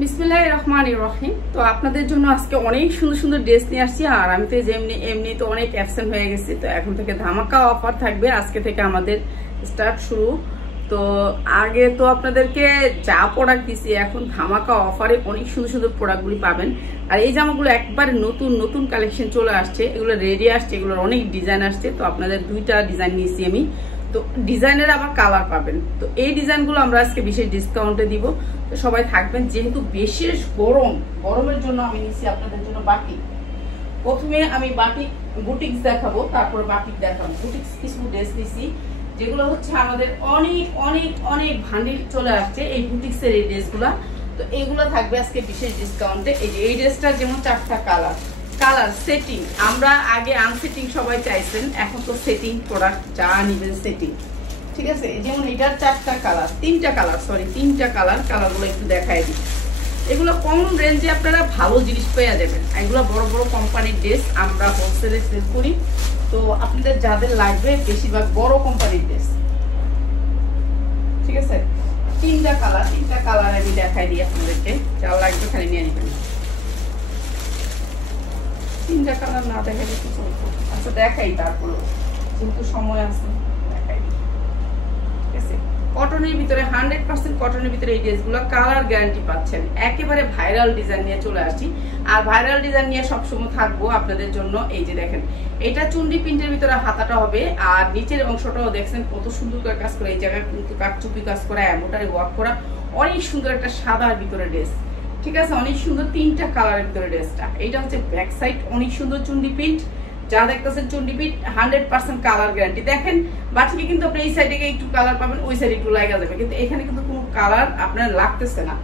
বিসমিল্লাহির রহমানির রহিম। তো আপনাদের জন্য আজকে অনেক সুন্দর সুন্দর ড্রেস নিয়ে আসছি। আর আমি তো এমনি তো অনেক অ্যাবসেন্ট হয়ে গেছি, তো এখন থেকে ধামাকা অফার থাকবে। আজকে থেকে আমাদের স্টার্ট শুরু। তো আগে তো আপনাদেরকে যা প্রোডাক্ট দিচ্ছি, এখন ধামাকা অফারে অনেক সুন্দর সুন্দর প্রোডাক্টগুলি পাবেন। আর এই জামাগুলো একবার নতুন নতুন কালেকশন চলে আসছে, এগুলো রেডি আসছে, এগুলোর অনেক ডিজাইন আসছে। তো আপনাদের দুইটা ডিজাইন নিয়েছি আমি, তো ডিজাইনের আবার কালার পাবেন। তো এই ডিজাইনগুলো আমরা আজকে বিশেষ ডিসকাউন্টে দিব, তো সবাই থাকবেন। যেহেতু বিশেষ গরমের জন্য আমি নিচ্ছি আপনাদের জন্য বাটিক। প্রথমে আমি বাটিক বুটিক্স দেখাবো, তারপরে বাটিক দেখাবো। বুটিক্স কিছু ড্রেস নিচ্ছি যেগুলো হচ্ছে আমাদের অনেক অনেক অনেক ভান্ডিল চলে আসছে এই বুটিক্সের এই ড্রেসগুলো। তো এইগুলো থাকবে আজকে বিশেষ ডিসকাউন্টে। এই যে এই ড্রেসটা যেমন 4টা কালার সেটিং। আমরা আগে আনসেটিং সবাই চাইছেন, এখন তো সেটিং প্রোডাক্ট যা নিবেন সেটিং, ঠিক আছে। যেমন এটার 4টা কালার, 3টা কালারগুলো একটু দেখাই দিই। এগুলো কম রেঞ্জে আপনারা ভালো জিনিস পেয়ে যাবেন। এগুলো বড় বড় কোম্পানির ড্রেস, আমরা হোলসেলে সেল করি। তো আপনাদের যাদের লাগবে বেশিরভাগ বড় কোম্পানির ড্রেস, ঠিক আছে। 3টা কালার আমি দেখাই দিই আপনাদেরকে, যা লাগবে খালি নিয়ে নেবেন। 3টা কালার না দেখাই দিতে চলবে, আচ্ছা দেখাই তারপরে, যেহেতু সময় আছে দেখাই দিই, ঠিক আছে। কটনের ভিতরে 100% কটনের ভিতরে এই ড্রেসগুলো কালার গ্যারান্টি পাচ্ছেন। একেবারে ভাইরাল ডিজাইন নিয়ে চলে আসছি, আর ভাইরাল ডিজাইন নিয়ে সবসময় থাকবো আপনাদের জন্য। এই যে দেখেন, এটা চুন্ডি প্রিন্টের ভিতরে হাতাটা হবে, আর নিচের অংশটাও দেখছেন কত সুন্দর করে কাজ করা। এই জায়গায় কিন্তু কাটচুপি কাজ করা, এমব্রয়ডারি ওয়ার্ক করা, অনেক সুন্দর একটা সাদার ভিতরে ড্রেস, ঠিক আছে। অনেক সুন্দর 3টা কালারের ভিতরে ড্রেসটা। এইটা হচ্ছে ব্যাক সাইড, অনেক সুন্দর চুন্ডি প্রিন্ট। যা দেখতেছেন চুন্ডি প্রিন্ট 100% কালার গ্যারান্টি। দেখেন বাটিকে কিন্তু আপনি এই সাইডে একটু কালার পাবেন, ওই সাইডে একটু লাগা যাবে, কিন্তু এখানে কিন্তু কোনো কালার আপনার লাগতেছে না।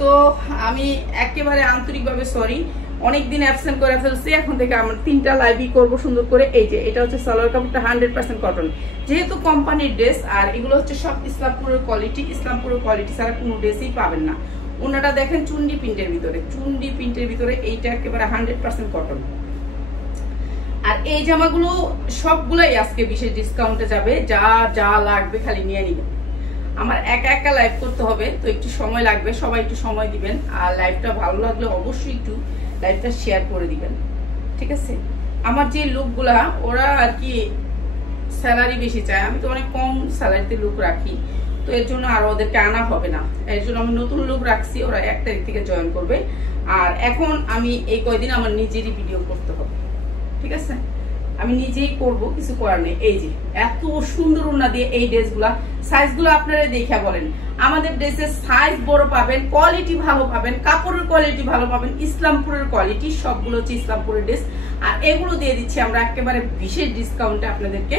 তো আমি একেবারে আন্তরিকভাবে সরি, অনেকদিন অ্যাবসেন্ট করে ফেলছি। এখন থেকে আমরা 3টা লাইভই করবো সুন্দর করে। এই যে এটা হচ্ছে সালোয়ার কাপড়টা 100% কটন, যেহেতু কোম্পানির ড্রেস। আর এগুলো হচ্ছে সব ইসলামপুরের কোয়ালিটি ছাড়া কোনো ড্রেসই পাবেন না। ওনাটা দেখেন চুন্ডি প্রিন্টের ভিতরে, এইটা একেবারে 100% কটন। আর এই জামাগুলো সবগুলাই আজকে বিশেষ ডিসকাউন্টে যাবে। যা যা লাগবে খালি নিয়ে নিবেন। আমার একা লাইভ করতে হবে, তো একটু সময় লাগবে, সবাই একটু সময় দিবেন। আর লাইভটা ভালো লাগলে অবশ্যই একটু লাইভটা শেয়ার করে দিবেন, ঠিক আছে। আমার যে লোকগুলা ওরা আর কি স্যালারি বেশি চায়, আমি তো অনেক কম স্যালারিতে লোক রাখি, তো এর জন্য আর ওদেরকে আনা হবে না। এর জন্য আমি নতুন লোক রাখছি, ওরা 1 তারিখ থেকে জয়েন করবে। আর এখন আমি এই কয়দিন আমার নিজেরই ভিডিও করতে হবে, ঠিক আছে। আমি নিজেই করব, কিছু করার নেই। এই যে এত সুন্দর ওড়না দিয়ে এই ড্রেসগুলা, সাইজগুলো আপনারা দেখে বলেন। আমাদের ড্রেসের সাইজ বড় পাবেন, কোয়ালিটি ভালো পাবেন, কাপড়ের কোয়ালিটি ভালো পাবেন, ইসলামপুরের কোয়ালিটি, সবগুলো হচ্ছে ইসলামপুরের ড্রেস। আর এগুলো দিয়ে দিচ্ছি আমরা একেবারে বিশেষ ডিসকাউন্টে আপনাদেরকে।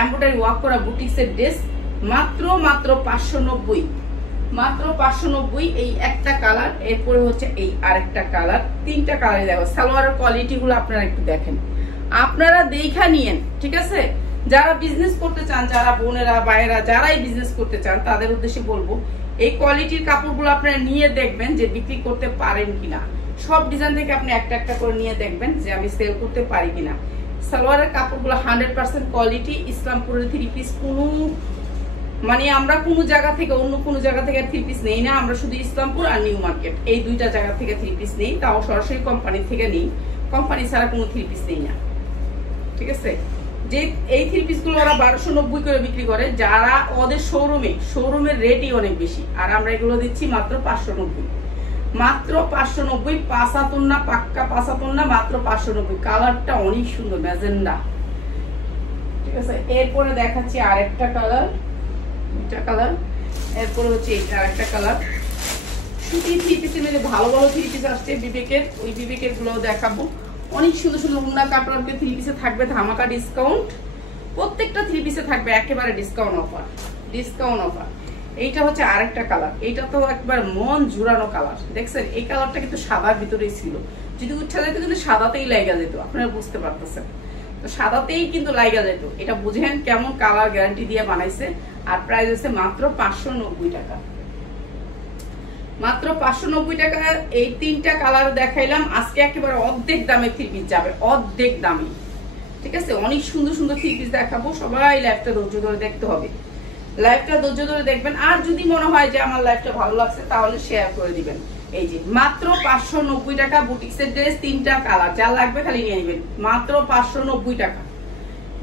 এমব্রয়ডারি ওয়ার্ক করা বুটিক্সের ড্রেস মাত্র 590, মাত্র 590। এই একটা কালার, এরপরে হচ্ছে এই আরেকটা কালার, 3টা কালার দেখো। সালোয়ারের কোয়ালিটি গুলো আপনারা একটু দেখেন, আপনারা দেখা নিয়েন, ঠিক আছে। যারা বিজনেস করতে চান, যারা বোনেরা ভাইয়েরা যারাই বিজনেস করতে চান, তাদের উদ্দেশ্যে বলবো এই কোয়ালিটির কাপড়গুলো আপনারা নিয়ে দেখবেন যে বিক্রি করতে পারেন কিনা। সব ডিজাইন থেকে আপনি একটা একটা করে নিয়ে দেখবেন যে আমি সেল করতে পারি কিনা। সালোয়ারের কাপড়গুলো 100% কোয়ালিটি। ইসলামপুরের 3 পিস কোনো মানে আমরা কোনো জায়গা থেকে অন্য কোনো জায়গা থেকে 3 পিস নেই না। আমরা শুধু ইসলামপুর আর নিউ মার্কেট এই 2টা জায়গা থেকে 3 পিস নেই, তাও সরাসরি কোম্পানি থেকে নেই। কোম্পানি ছাড়া কোনো 3 পিস নেই না, ঠিক আছে। যে এই 3 পিস গুলো ওরা 1290 করে বিক্রি করে, যারা ওদের শোরুমের রেটই অনেক বেশি। আর আমরা এগুলো দিচ্ছি মাত্র 590, মাত্র 590। 5 হাতন না, পাক্কা 5 হাতন না, মাত্র 590। কালারটা অনেক সুন্দর ম্যাজেন্ডা, ঠিক আছে। এরপরে দেখাচ্ছি আরেকটা কালার, 2টা কালার। এরপরে হচ্ছে এটা আরেকটা কালার। সুতি 3 পিসের মধ্যে ভালো ভালো 3 পিস আসছে বিবেকের, ওই বিবেকের গুলো দেখাবো। অনেক সুন্দর সুন্দর উন্না কাপড়কে 3 পিসে থাকবে ধামাকা ডিসকাউন্ট। প্রত্যেকটা 3 পিসে থাকবে একেবারে ডিসকাউন্ট অফার। এইটা হচ্ছে আরেকটা কালার, এইটা তো একবার মন জুড়ানো কালার। দেখছেন এই কালারটা কিন্তু সাদার ভিতরেই ছিল, যদি উঠা যেত কিন্তু সাদাতেই লাগা যেত, আপনারা বুঝতে পারতেছেন। তো সাদাতেই কিন্তু লাগা যেত, এটা বুঝেন কেমন কালার গ্যারান্টি দিয়ে বানাইছে। আর প্রাইস হচ্ছে মাত্র 590 টাকা, মাত্র 590 টাকা। এই 3টা কালার দেখাইলাম, আজকে একেবারে অর্ধেক দামে 3 পিস যাবে, অর্ধেক দামে, ঠিক আছে। অনেক সুন্দর সুন্দর 3 পিস দেখাবো, সবাই লাইভটা ধৈর্য ধরে দেখতে হবে। লাইভটা ধৈর্য ধরে দেখবেন। আর যদি মনে হয় যে আমার লাইভটা ভালো লাগছে তাহলে শেয়ার করে দিবেন। এই যে মাত্র 590 টাকা বুটিক্সের ড্রেস, 3টা কালার, যা লাগবে খালি নিয়ে নেবেন, মাত্র 590 টাকা।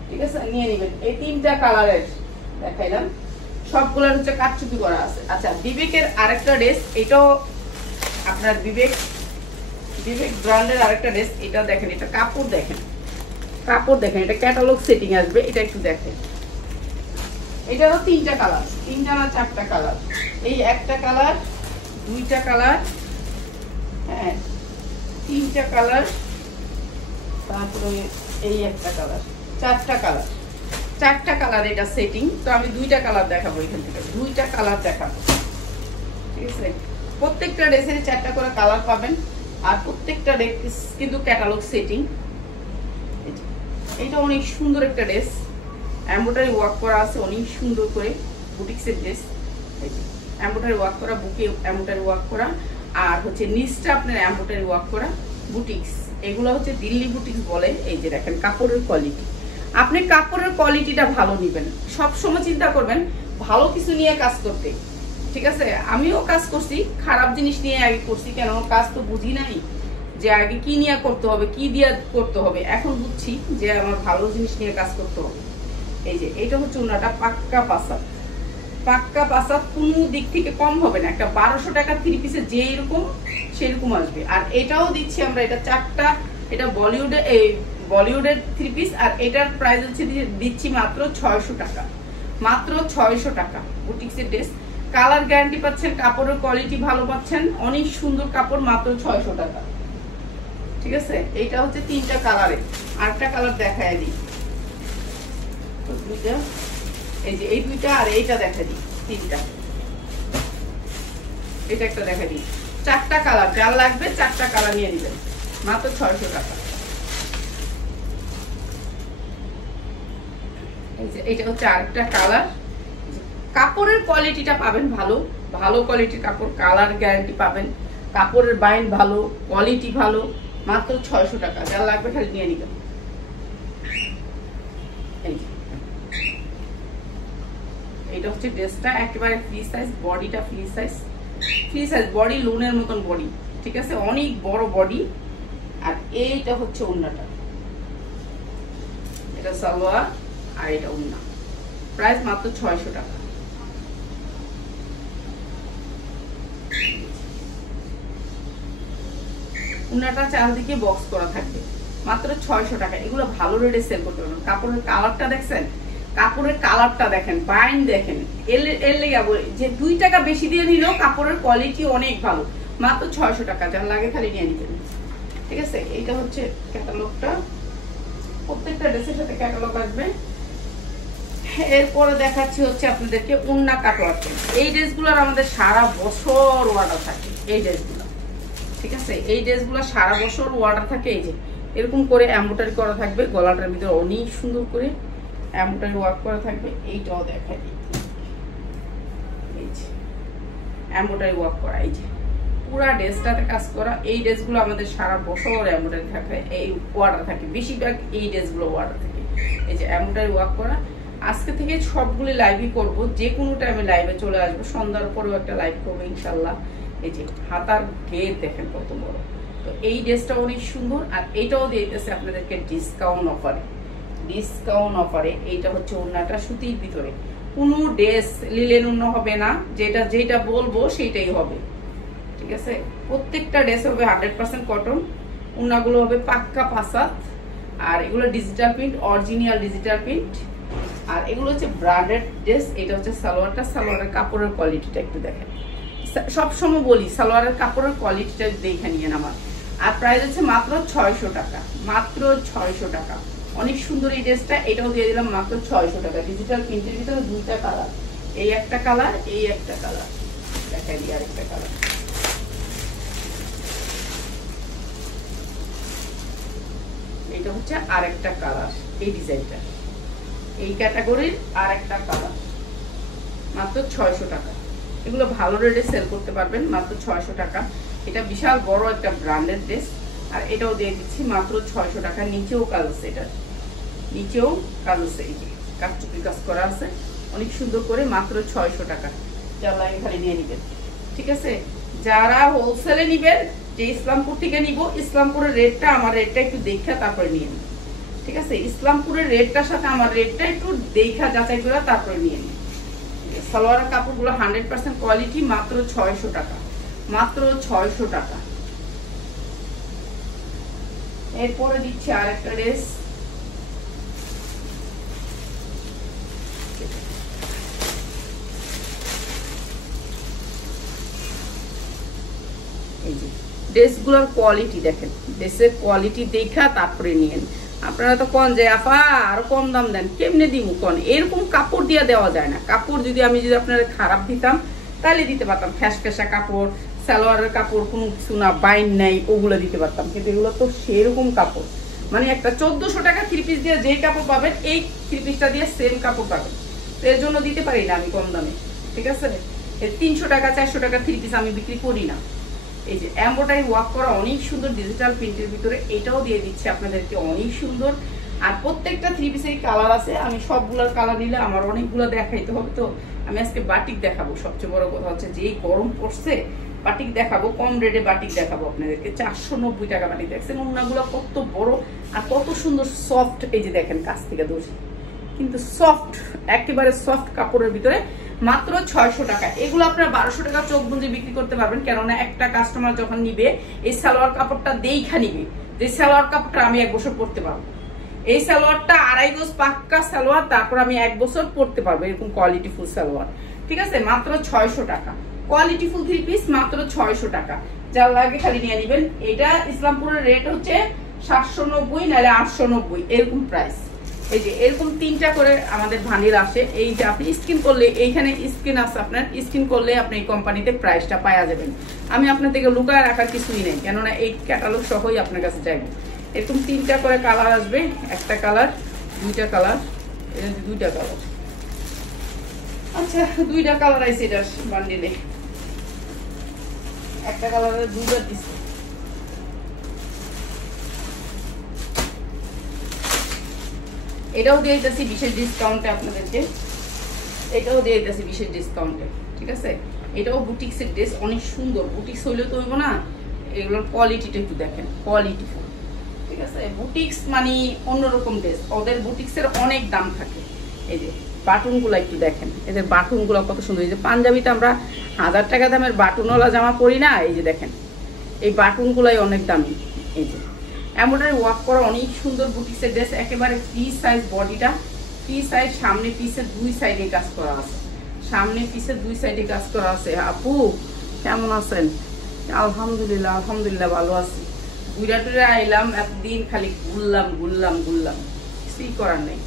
ঠিক আছে, নিয়ে নেবেন। এই 3টা কালারের দেখাইলাম, সবগুলোর হচ্ছে কাটচুপি করা আছে। আচ্ছা, বিবেকের আরেকটা ড্রেস, এটাও আপনার বিবেক ব্র্যান্ডের আরেকটা ড্রেস। এটা দেখেন, এটা কাপড় দেখেন, এটা ক্যাটালগ সেটিং আসবে, এটা একটু দেখেন। এটারও 3টা কালার, 3টা না 4টা কালার। এই একটা কালার, 2টা কালার, হ্যাঁ 3টা কালার, তারপরে এই একটা কালার, 4টা কালার, 4টা কালার এটা সেটিং। তো আমি 2টা কালার দেখাবো, এখান থেকে 2টা কালার দেখাবো। ঠিক আছে, প্রত্যেকটা ড্রেসের 4টা করে কালার পাবেন, আর প্রত্যেকটা ড্রেস কিন্তু ক্যাটালগ সেটিং। এটা অনেক সুন্দর একটা ড্রেস, এমব্রয়ডারি ওয়ার্ক করা আছে অনেক সুন্দর করে, বুটিক্সের ড্রেস। এমব্রয়ডারি ওয়ার্ক করা, বুকে এমব্রয়ডারি ওয়ার্ক করা, আর হচ্ছে নিচটা আপনার এমব্রয়ডারি ওয়ার্ক করা বুটিক্স। এগুলো হচ্ছে দিল্লি বুটিক্স বলে। এই যে দেখেন কাপড়ের কোয়ালিটি, আপনি কাপড়ের কোয়ালিটিটা ভালো নেবেন, সব সময় চিন্তা করবেন ভালো কিছু নিয়ে কাজ করতে। ঠিক আছে, আমিও কাজ করছি, খারাপ জিনিস নিয়ে আগে করছি, কেন কাজ তো বুঝি নাই যে আগে কি নিয়ে করতে হবে, কি দিয়ে করতে হবে। এখন বুঝছি যে আমার ভালো জিনিস নিয়ে কাজ করতে হবে। এই যে এটা হচ্ছে ওনাটা পাক্কা পাসাদ, কোনো দিক থেকে কম হবে না। একটা 1200 টাকা 3 পিসে যে এরকম সেরকম আসবে। আর এটাও দিচ্ছি আমরা, এটা 4টা, এটা বলিউডের 3 পিস, আর এটার প্রাইস হচ্ছে দিচ্ছি মাত্র 600 টাকা, মাত্র 600 টাকা বুটিক্সের ড্রেস। কালার গ্যারান্টি পাচ্ছেন, কাপড়ের কোয়ালিটি ভালো পাচ্ছেন, অনেক সুন্দর কাপড়, মাত্র 600 টাকা। ঠিক আছে, এইটা হচ্ছে 3টা কালারে। আরেকটা কালার দেখায় দিই, এই যে এই 2টা, আর এইটা দেখা দিই 3টা, এটা একটা দেখা দিই। 4টা কালার, যার লাগবে 4টা কালার নিয়ে নেবেন, মাত্র 600 টাকা। এই যে এটা হচ্ছে আরেকটা কালার। কাপড়ের কোয়ালিটিটা পাবেন ভালো, ভালো কোয়ালিটির কাপড়, কালার গ্যারান্টি পাবেন, কাপড়ের বাইন্ড ভালো, কোয়ালিটি ভালো, মাত্র 600 টাকা, যার লাগবে খালি নিয়ে নেবেন। এটা হচ্ছে ড্রেসটা একেবারে ফ্রি সাইজ, বডিটা ফ্রি সাইজ, বডি লোনের মতন বডি। ঠিক আছে, অনেক বড় বডি। আর এইটা হচ্ছে ওড়নাটা, এটা সালোয়ার, আর এটা ওড়না, প্রাইস মাত্র 600 টাকা। ওড়নাটা চারদিকে বক্স করা থাকবে, মাত্র 600 টাকা। এগুলো ভালো রেটে সেল করতে পারবেন। কাপড়ের কালারটা দেখছেন, কাপড়ের কালারটা দেখেন, বাইন দেখেন, এর লেগে যে 2 টাকা বেশি দিয়ে নিলেও কাপড়ের কোয়ালিটি অনেক ভালো, মাত্র 600 টাকা, যার লাগে খালি নিয়ে নিবেন। ঠিক আছে, এইটা হচ্ছে ক্যাটালগটা, প্রত্যেকটা ড্রেসের সাথে ক্যাটালগ আসবে। এরপরে দেখাচ্ছি হচ্ছে আপনাদেরকে ওড়না কাটওয়ার্ক। এই ড্রেসগুলোর আমাদের সারা বছর অর্ডার থাকে, এই ড্রেসগুলো। ঠিক আছে, এই ড্রেসগুলো সারা বছর অর্ডার থাকে। এই যে এরকম করে এমব্রয়ডারি করা থাকবে, গলাটার ভিতরে অনেক সুন্দর করে এমব্রয়ডারি ওয়ার্ক করা থাকবে। এইটাও দেখাই দিই, এই যে এমব্রয়ডারি ওয়ার্ক করা, এই যে পুরা ড্রেসটাতে কাজ করা। এই ড্রেসগুলো আমাদের সারা বছর এমব্রয়ডারি থাকে, এই অর্ডার থাকে, বেশিরভাগ এই ড্রেসগুলো অর্ডার থাকে। এই যে এমব্রয়ডারি ওয়ার্ক করা। আজকে থেকে সবগুলি লাইভই করব, যে কোনো টাইমে লাইভে চলে আসবো, সন্ধ্যার পরেও একটা লাইভ করবো ইনশাল্লাহ। এই যে হাতার ঘের দেখেন কত বড়। তো এই ড্রেসটা অনেক সুন্দর, আর এইটাও দিতেছে আপনাদেরকে ডিসকাউন্ট অফারে। এইটা হচ্ছে ওড়নাটা সুতির ভিতরে, কোনো ড্রেস লিলেন ওড়না হবে না, যেটা বলবো সেইটাই হবে। ঠিক আছে, প্রত্যেকটা ড্রেস হবে 100% কটন, ওড়নাগুলো হবে পাক্কা পাসাত, আর এগুলো digital print, original digital print. আর এগুলো হচ্ছে ব্র্যান্ডেড ড্রেস। এটা হচ্ছে সালোয়ারটা, সালোয়ারের কাপড়ের কোয়ালিটিটা একটু দেখেন, সবসময় বলি সালোয়ারের কাপড়ের কোয়ালিটিটা দেখে নিয়েন আমার। আর প্রাইস হচ্ছে মাত্র 600 টাকা, মাত্র 600 টাকা। অনেক সুন্দর এই ড্রেসটা, এটাও দিয়ে দিলাম মাত্র 600 টাকা। ডিজিটাল প্রিন্টের ভিতরে 2টা কালার, এই একটা কালার, এই একটা কালার, দেখাই দিই আরেকটা কালার। এটা হচ্ছে আরেকটা কালার, এই ডিজাইনটা, এই ক্যাটাগরির আরেকটা কালার, মাত্র 600 টাকা। এগুলো ভালো রেটে সেল করতে পারবেন, মাত্র 600 টাকা। এটা বিশাল বড় একটা ব্র্যান্ডেড ড্রেস, আর এটাও দিয়ে দিচ্ছি মাত্র 600 টাকা। নিচেও কাজ আছে, এটা নিচেও কাজ আছে, এই যে কাজটুকি কাজ করা আছে অনেক সুন্দর করে, মাত্র 600 টাকা। যার লাগে খালি নিয়ে নিবেন। ঠিক আছে, যারা হোলসেলে নিবেন, যে ইসলামপুর থেকে নিব, ইসলামপুরের রেটটা আমার রেটটা একটু দেখা তারপরে নিয়ে নিন, ঠিক আছে? ইসলামপুরের রেটটার সাথে আমার রেটটা একটু দেখা যাচাই করে তারপরে নিয়ে নিন। সালোয়ারের কাপড়গুলো 100% কোয়ালিটি, মাত্র 600 টাকা, মাত্র 600 টাকা। এরপরে দিচ্ছি আরেকটা ড্রেস, এই যে ড্রেসগুলোর কোয়ালিটি দেখেন, ড্রেসের কোয়ালিটি দেখা তারপরে নিয়েন। আপনারা তো কোন যে আপা আরো কম দাম দেন, কেমনে দিব কোন? এরকম কাপড় দিয়ে দেওয়া যায় না। কাপড় যদি আমি যদি আপনারা খারাপ দিতাম তাহলে দিতে পারতাম, ফ্যাসফ্যাসা কাপড়, সালোয়ারের কাপড় কোনো কিছু না, বাইন নাই, ওগুলো দিতে পারতাম। কিন্তু এগুলো তো সেরকম কাপড়, মানে একটা 1400 টাকা 3 পিস দিয়ে যে কাপড় পাবেন, এই 3 পিসটা দিয়ে সেম কাপড় পাবেন। তো এর জন্য দিতে পারি না আমি কম দামে, ঠিক আছে? 300 টাকা 400 টাকা 3 পিস আমি বিক্রি করি না। এই যে এমব্রয়ডারি ওয়ার্ক করা অনেক সুন্দর ডিজিটাল প্রিন্টের ভিতরে, এটাও দিয়ে দিচ্ছে আপনাদেরকে, অনেক সুন্দর। আর প্রত্যেকটা 3 পিসেরই কালার আছে। আমি সবগুলোর কালার নিলে আমার অনেকগুলো দেখাইতে হবে, তো আমি আজকে বাটিক দেখাবো। সবচেয়ে বড় কথা হচ্ছে যে গরম পড়ছে, বাটিক দেখাবো, কম রেটে বাটিক দেখাবো আপনাদেরকে। 490 টাকা বাটিক দেখছেন, ওড়নাগুলো কত বড় আর কত সুন্দর সফট। এই যে দেখেন কাছ থেকে দোষ, কিন্তু সফট, একেবারে সফট কাপড়ের ভিতরে, মাত্র 600 টাকা। এগুলো আপনারা 1200 টাকা চোখ বুঝে বিক্রি করতে পারবেন, কেননা একটা কাস্টমার যখন নিবে এই সালোয়ার কাপড়টা দেখা নিবে যে সালোয়ার কাপড়টা আমি 1 বছর পরতে পারবো, এই সালোয়ারটা 2.5 গজ পাক্কা সালোয়ার, তারপর আমি 1 বছর পরতে পারবো, এরকম কোয়ালিটি ফুল সালোয়ার, ঠিক আছে? মাত্র 600 টাকা, কোয়ালিটি ফুল 3 পিস, মাত্র 600 টাকা। যার লাগে খালি নিয়ে নিবেন। এটা ইসলামপুরের রেট হচ্ছে 790 নাহলে 890, এরকম প্রাইস। এই যে এরকম 3টা করে আমাদের ভান্ডিল আসে। এই যে আপনি স্ক্রিন করলে, এইখানে স্ক্রিন আছে আপনার, স্ক্রিন করলে আপনি এই কোম্পানিতে প্রাইসটা পাওয়া যাবেন। আমি আপনার থেকে লুকায় রাখার কিছুই নেই, কেননা এই ক্যাটালগ সহই আপনার কাছে যাইবে। এরকম 3টা করে কালার আসবে, একটা কালার, 2টা কালার, এটা 2টা কালার, আচ্ছা 2টা কালার আছে এটার বান্ডিলে, একটা কালারের 2টা দিচ্ছে। এটাও দিয়ে দিতেছি বিশেষ ডিসকাউন্টে আপনাদেরকে, এটাও দিয়ে দিতেছি বিশেষ ডিসকাউন্টে, ঠিক আছে? এটাও বুটিক্সের ড্রেস, অনেক সুন্দর। বুটিক্স হইলে তো হইব না, এগুলোর কোয়ালিটিটা একটু দেখেন, কোয়ালিটি, ঠিক আছে? বুটিক্স মানে অন্যরকম ড্রেস, ওদের বুটিক্সের অনেক দাম থাকে। এই যে বাটনগুলো একটু দেখেন, এদের বাটনগুলো কত সুন্দর। এই যে পাঞ্জাবিতে আমরা 1000 টাকা দামের বাটনওয়ালা জামা পরি না, এই যে দেখেন এই বাটনগুলাই অনেক দামি। এই যে এমব্রয়ডারি ওয়ার্ক করা অনেক সুন্দর বুটিক্সের ড্রেস, একেবারে ফ্রি সাইজ, বডিটা ফ্রি সাইজ, সামনে পিসের 2 সাইডে কাজ করা আছে, সামনে পিসের 2 সাইডে কাজ করা আছে। আপু কেমন আছেন? আলহামদুলিল্লাহ, আলহামদুলিল্লাহ ভালো আছি। ঘুরা টুরে আইলাম, একদিন খালি ঘুরলাম ঘুরলাম ঘুরলাম, কিছুই করার নেই।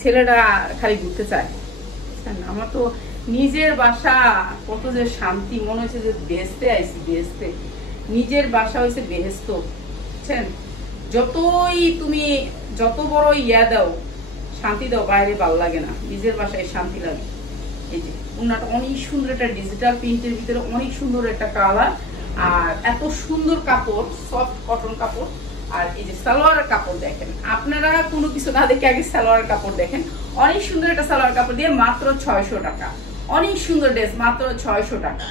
ছেলেটা খালি ঘুরতে চায়। আমার তো নিজের বাসা কত যে শান্তি, মনে হচ্ছে যে বেহেস্তে আইছি, বেহেস্তে। নিজের বাসা হয়েছে বেহেস্ত, বুঝছেন? যতই তুমি যত বড় ইয়া দাও, শান্তি দাও, বাইরে ভালো লাগে না, নিজের বাসায় শান্তি লাগে। এই যে ওনাটা অনেক সুন্দর, একটা ডিজিটাল প্রিন্টের ভিতরে অনেক সুন্দর একটা কালার, আর এত সুন্দর কাপড়, সফট কটন কাপড়। আর এই যে সালোয়ারের কাপড় দেখেন, আপনারা কোনো কিছু না দেখে আগে সালোয়ারের কাপড় দেখেন। অনেক সুন্দর একটা সালোয়ার কাপড় দিয়ে মাত্র 600 টাকা, অনেক সুন্দর ড্রেস, মাত্র 600 টাকা।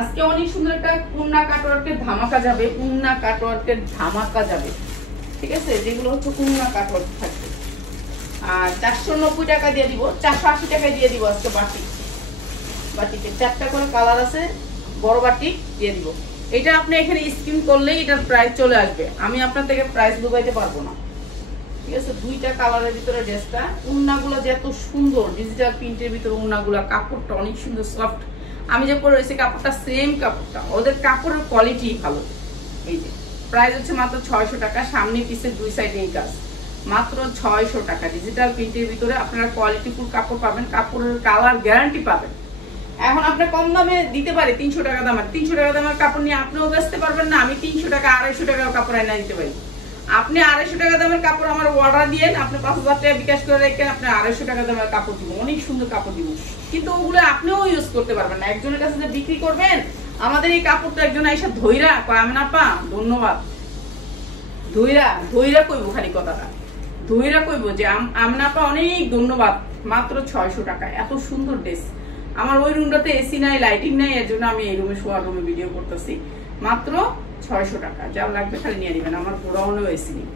আজকে অনেক সুন্দর একটা উন্না কাটওয়ার্কের ধামাকা যাবে, উন্না কাটওয়ার্কের ধামাকা যাবে, ঠিক আছে? যেগুলো হচ্ছে উন্না কাটওয়ার্ক থাকবে। আর 490 টাকা দিয়ে দিব, 480 টাকায় দিয়ে দিব আজকে বাটিক। বাটিকে 4টা করে কালার আছে, বড় বাটিক দিয়ে দিব। এটা আপনি এখানে স্ক্রিন করলেই এটার প্রাইস চলে আসবে, আমি আপনার থেকে প্রাইস বুঝাইতে পারবো না, ঠিক আছে? 2টা কালারের ভিতরে ড্রেসটা, উন্নাগুলো যে এত সুন্দর, ডিজিটাল প্রিন্টের ভিতরে উন্নাগুলো, কাপড়টা অনেক সুন্দর সফট। আমি যে পরে রয়েছি কাপড়টা সেম কাপড়টা, ওদের কাপড়ের কোয়ালিটি ভালো। এই যে প্রাইস হচ্ছে মাত্র 600 টাকা, সামনে পিসের 2 সাইডে এই কাজ, মাত্র 600 টাকা। ডিজিটাল প্রিন্টের ভিতরে আপনারা কোয়ালিটিফুল কাপড় পাবেন, কাপড়ের কালার গ্যারান্টি পাবেন। এখন আপনি কম দামে দিতে পারে 300 টাকা দামের, 300 টাকা দামের কাপড় নিয়ে আপনিও বেচতে পারবেন না, আমি 300 টাকা 250 টাকার কাপড় এনে দিতে পারি। আপনি 250 টাকা দামের কাপড় আমার অর্ডার দিয়েন, আপনি 5000 টাকা বিকাশ করে রেখেন, আপনি 250 টাকা দামের কাপড় দিব, অনেক সুন্দর কাপড় দিব। কিন্তু ওগুলো আপনিও ইউজ করতে পারবেন না। একজনের কাছে যে বিক্রি করবেন, আমাদের এই কাপড়টা একজন এসে ধইরা কয়, আমি না পা ধন্যবাদ, ধইরা ধইরা কইব, খালি কথাটা ধইরা কইব যে আমনা পা অনেক ধন্যবাদ, মাত্র 600 টাকা। এত সুন্দর ড্রেস, আমার ওই রুমটাতে এসি নাই, লাইটিং নাই, এর জন্য আমি এই রুমে শোয়ার রুমে ভিডিও করতেছি। মাত্র 600 টাকা, যা লাগবে খালি নিয়ে নেবেন। আমার গোডাউনেও এসি নেই,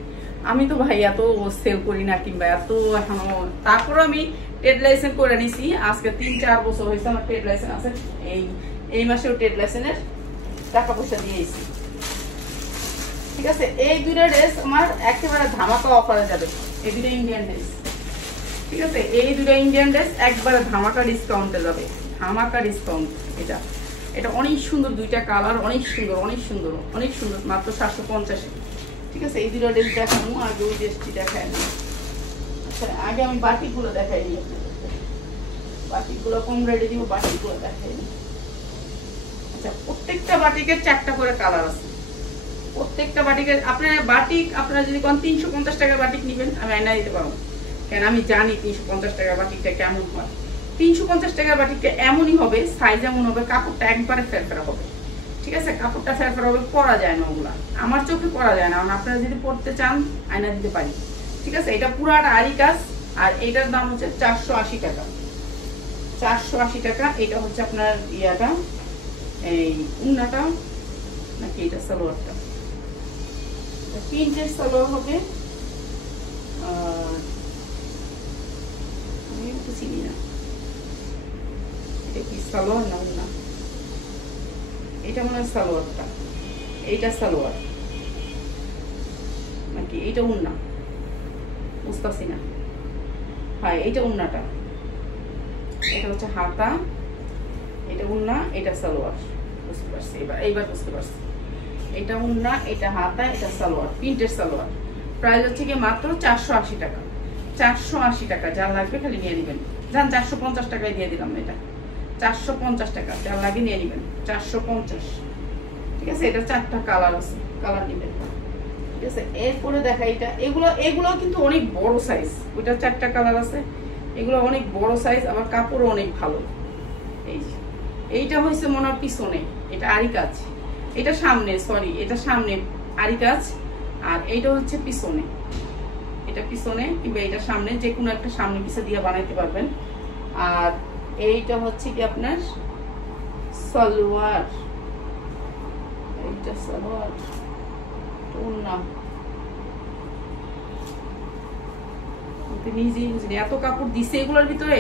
আমি তো ভাই এত সেল করি না কিংবা এত এখনো, তারপর আমি ট্রেড লাইসেন্স করে নিছি। আজকে 3-4 বছর হয়েছে আমার ট্রেড লাইসেন্স আছে। এই মাসেও ট্রেড লাইসেন্সের টাকা পয়সা দিয়েছি। ঠিক আছে, এই দুইটা ড্রেস আমার একেবারে ধামাকা অফারে যাবে। এই দুইটা ইন্ডিয়ান ড্রেস, ঠিক আছে, এই দুইটা ইন্ডিয়ান ড্রেস একবারে ধামাকা ডিসকাউন্টে যাবে, ধামাকা ডিসকাউন্ট। এটা অনেক সুন্দর, দুইটা কালার অনেক সুন্দর, অনেক সুন্দর, অনেক সুন্দর, মাত্র 750। ঠিক আছে, এই দুটো ড্রেস দেখানো, আগে ওই ড্রেসটি দেখাই না। আচ্ছা, আগে আমি বাটিকগুলো দেখাই নি, বাটিকগুলো কম রেটে দিব, বাটিকগুলো দেখাই নি। আচ্ছা, প্রত্যেকটা বাটিকের 4টা করে কালার আছে। প্রত্যেকটা বাটিকের আপনার বাটিক, আপনারা যদি কোন 350 টাকার বাটিক নেবেন আমি আয়না দিতে পারবো, কেন আমি জানি 350 টাকার বাটিকটা কেমন হয়। 350 টাকার বাটিকটা এমনই হবে, সাইজ এমন হবে, কাপড়টা একবারে ফেরফেরা হবে। ঠিক আছে, কাপড়টা ফেরফেরা হবে, পরা যায় না ওগুলা, আমার চোখে পরা যায় না। আপনারা যদি পরতে চান আয়না দিতে পারি। ঠিক আছে, এটা পুরাটা আরি কাজ, আর এটার দাম হচ্ছে 480 টাকা। 480 টাকা। এটা হচ্ছে আপনার ইয়াটা, এই উন্নাটা নাকি এটা সালোয়ারটা, প্রিন্টের সালোয়ার হবে। আমি তো চিনি না এটা কি সালোয়ার না উন্না, এটা মনে হয় সালোয়ারটা, এইটা সালোয়ার নাকি এইটা উন্না, বুঝতেছি না। হ্যাঁ, এইটা উন্নাটা, এটা হচ্ছে হাতা, এটা উন্না, এটা সালোয়ার। বুঝতে পারছি, এইবার বুঝতে পারছি। এটা উন্না, এটা হাতা, এটা সালোয়ার, প্রিন্টের সালোয়ার। প্রাইস হচ্ছে কি মাত্র 480 টাকা। 480 টাকা, যা লাগবে খালি নিয়ে নেবেন। যান 450 টাকায় দিয়ে দিলাম, এটা 450 টাকা, যা লাগে নিয়ে নেবেন, 450। ঠিক আছে, এটা 4টা কালার আছে, কালার নেবেন। ঠিক আছে, এরপরে দেখা এটা, এগুলো কিন্তু অনেক বড় সাইজ, ওইটা 4টা কালার আছে, এগুলো অনেক বড় সাইজ, আবার কাপড়ও অনেক ভালো। এইটা হয়েছে মনে হয় পিছনে, এটা আরি কাজ, এটা সামনে, সরি এটা সামনে আরি কাজ, আর এইটা হচ্ছে পিছনে, এটা পিছনে কিংবা এটা সামনে, যে কোনো একটা সামনে পিছে দিয়ে বানাইতে পারবেন। আর এইটা হচ্ছে কি আপনার সালোয়ার, এইটা সালোয়ার ওন্না, নিজেই বুঝিনি এত কাপড় দিছে এগুলোর ভিতরে,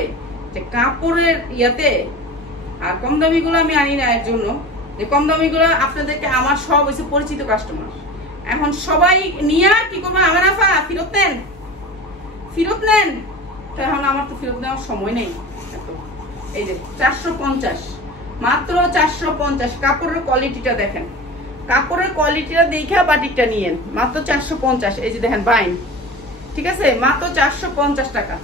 যে কাপড়ের ইয়াতে। আর কম দামি গুলো আমি আনি না এর জন্য, যে কম দামি গুলো আপনাদেরকে আমার সব হয়েছে পরিচিত কাস্টমার, এখন সবাই নিয়ে কি করবো, আমার আফা ফেরত নেন, ফেরত নেন, তো এখন আমার তো ফেরত নেওয়ার সময় নেই। এই যে 450, মাত্র 450। কাপড়ের কোয়ালিটিটা দেখেন, কাপড়ের কোয়ালিটিটা দেখে বাটিকটা নিয়েন, মাত্র 450। এই যে দেখেন বাইন, ঠিক আছে, মাত্র 450 টাকা,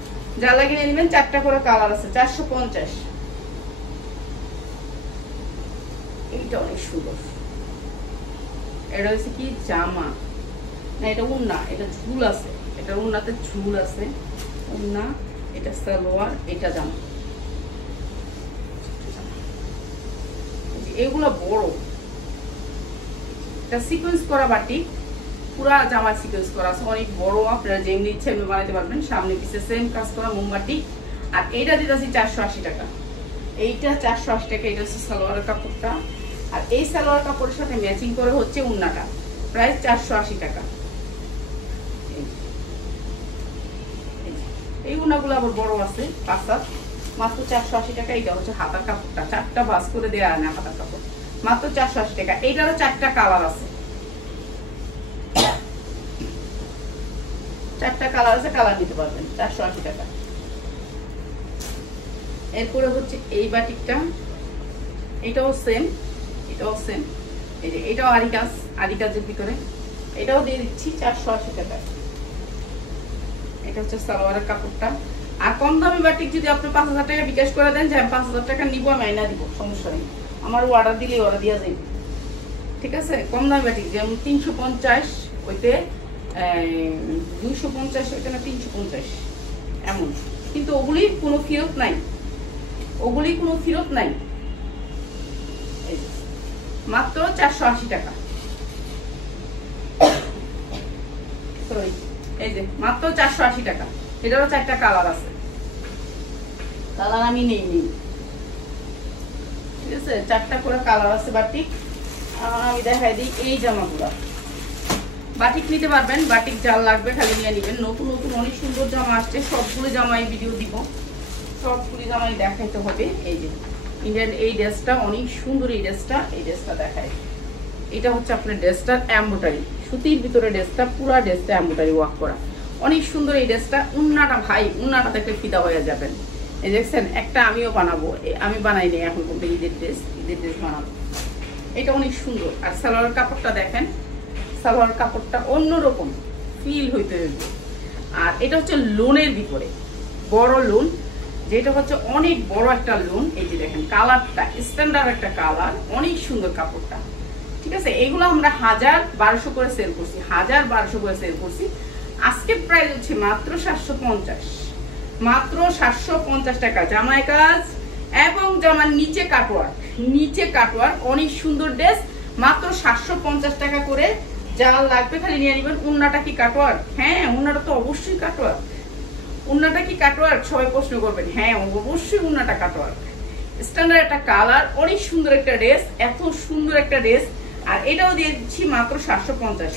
যা লাগিয়ে নিয়ে নেবেন। 4টা করে কালার আছে, 450। এইটা অনেক সুন্দর, এটা হচ্ছে কি জামা না, এটা উন্না, এটা ঝুল আছে, এটা উন্নাতে ঝুল আছে, উন্না, এটা সালোয়ার, এটা জামা। এগুলো বড়, এটা সিকোয়েন্স করা বাটিক, পুরা জামা সিকোয়েন্স করা আছে, অনেক বড়, আপনারা যেমনি ইচ্ছে এমনি বানাইতে পারবেন। সামনে পিছে সেম কাজ করা মোমবাটি। আর এইটা দিতেছি 480 টাকা, এইটা 480 টাকা। এটা হচ্ছে সালোয়ারের কাপড়টা, আর এই সালোয়ার কাপড়ের সাথে ম্যাচিং করে হচ্ছে উন্নাটা, প্রাইস 480 টাকা। এই উন্নাগুলো আবার বড় আছে, 5 মাত্র 480 টাকা। এইটা হচ্ছে হাতার কাপড়টা, 4টা ভাঁজ করে দেওয়া না হাতার কাপড়, মাত্র 480 টাকা। এইটারও 4টা কালার আছে, 4টা কালার আছে, কালার নিতে পারবেন, 480 টাকা। এরপরে হচ্ছে এই বাটিকটা, এটাও সেম, এটাও সেম, এই যে এটাও আরি কাজ, আরি কাজের ভিতরে, এটাও দিয়ে দিচ্ছি 480 টাকা। এটা হচ্ছে সালোয়ারের কাপড়টা। আর কম দামি বাটিক যদি আপনি 5000 টাকা বিকাশ করে দেন, যে 5000 টাকা নিবো, আমি আইনা দিব, সমস্যা নেই, আমার অর্ডার দিলেই অর্ডার দিয়া যাবে। ঠিক আছে, কম দামি বাটিক যেমন 350, ওইতে 250, ওইটা না 350 এমন, কিন্তু ওগুলি কোনো ফেরত নাই, ওগুলি কোনো ফেরত নাই। মাত্র 480 টাকা, সরি, এই যে মাত্র 480 টাকা। এটারও 4টা কালার আছে, কালার আমি নেই, আছে, 4টা করে কালার আছে বাটিক। আমি দেখাই দিই এই জামাগুলো। বাটিক নিতে পারবেন, বাটিক যার লাগবে খালি নিয়ে নেবেন। নতুন নতুন অনেক সুন্দর জামা আসছে, সবগুলো জামাই ভিডিও দিব, সবগুলো জামাই দেখাইতে হবে। এই যে ইন্ডিয়ান এই ড্রেসটা অনেক সুন্দর, এই ড্রেসটা দেখাই। এটা হচ্ছে আপনার ড্রেসটার এমব্রয়ডারি, সুতির ভিতরে ড্রেসটা, পুরা ড্রেসটা এমব্রয়ডারি ওয়ার্ক করা, অনেক সুন্দর এই ড্রেসটা। উন্নাটা ভাই, উন্নাটা দেখলে ফিদা হয়ে যাবেন। এই দেখছেন, একটা আমিও বানাবো, আমি বানাই নি এখন পর্যন্ত, ঈদের ড্রেস বানাবো। এটা অনেক সুন্দর। আর সালোয়ার কাপড়টা দেখেন, সালোয়ার কাপড়টা অন্যরকম ফিল হইতে হইবে। আর এটা হচ্ছে লোনের ভিতরে, বড় লোন, যেটা হচ্ছে অনেক বড় একটা লোন। এই যে দেখেন কালারটা স্ট্যান্ডার্ড একটা কালার, অনেক সুন্দর কাপড়টা। ঠিক আছে, এগুলো আমরা 1000-1200 করে সেল করছি, 1000-1200 করে সেল করছি। আজকে প্রাইস হচ্ছে মাত্র 750, মাত্র 750 টাকা। জামায় কাজ এবং জামার নিচে কাটওয়ার্ক, অনেক সুন্দর ড্রেস, মাত্র 750 টাকা করে। যার লাগবে খালি নিয়ে নেবেন। উন্নাটা কি কাটওয়ার্ক? হ্যাঁ, উন্নাটা তো অবশ্যই কাটওয়ার্ক। উন্নাটা কি কাটওয়ার্ক সবাই প্রশ্ন করবেন। হ্যাঁ, অবশ্যই উন্নাটা কাটওয়ার্ক। স্ট্যান্ডার্ড একটা কালার, অনেক সুন্দর একটা ড্রেস, এত সুন্দর একটা ড্রেস। আর এটাও দিয়ে দিচ্ছি মাত্র 750।